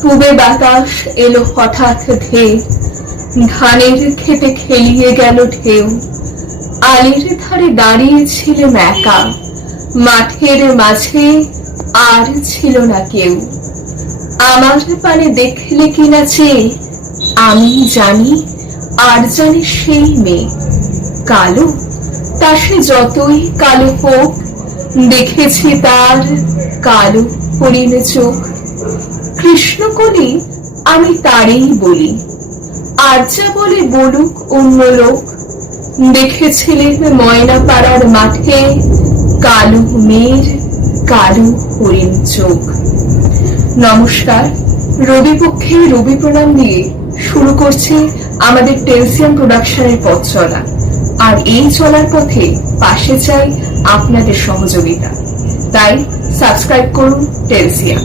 পূবে বাতাস এলো হঠাৎ ধেয়ে, ধানের ক্ষেতে খেলিয়ে গেল ঢেউ। আলির ধারে দাঁড়িয়েছিলাম একা, মাঠের মাঝে আর ছিল না কেউ। আমার পানে দেখলে কিনা চেয়ে, আমি জানি আর জানি সেই মেয়ে কালো, তা সে যতই কালো হোক, দেখেছি তার কালো হরিণ চোখ। কৃষ্ণকলি আমি তারই বলি, আর যা বলে বলুক অন্য লোক। দেখেছিলেন ময়না পাড়ার মাঠে কালো মেয়ের কালো হরিণ চোখ। নমস্কার, রবিপক্ষে রবি প্রণাম দিয়ে শুরু করছে আমাদের টেলসিয়াম প্রোডাকশনের পথ চলা। আর এই চলার পথে পাশে চাই আপনাদের সহযোগিতা। তাই সাবস্ক্রাইব করুন টেলসিয়াম।